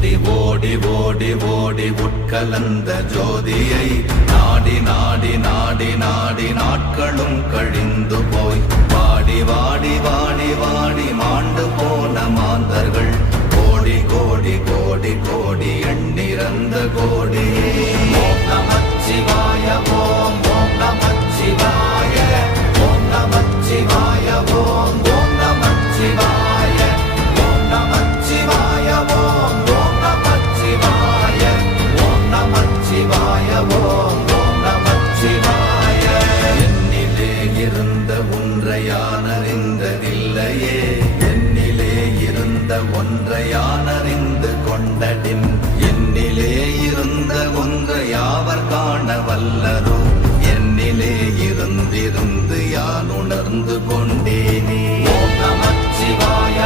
ஓடி ஓடி ஓடி ஓடி உட்கலந்த ஜோதியை நாடி நாடி நாடி நாடி நாட்களும் கழிந்து போய் வாடி வாடி வாடி வாடி மாண்டு போன மாந்தர்கள் கோடி கோடி கோடி கோடி எண்ணிறந்த கோடி. ஓம் நமச்சிவாய ஓம் ஓம் நமச்சிவாய ஓம் நமச்சிவாய ஓம் ஓம் நமச்சிவாய ஓம் நமச்சிவாய ஓம் ஓம் நமச்சிவாய ஓம் நமச்சிவாய ஓம் ஓம் நமச்சிவாய. என்னிலே இருந்த ஒன்றையானறிந்ததில்லையே, என்னிலே இருந்த ஒன்றையானறிந்ததில்லையே,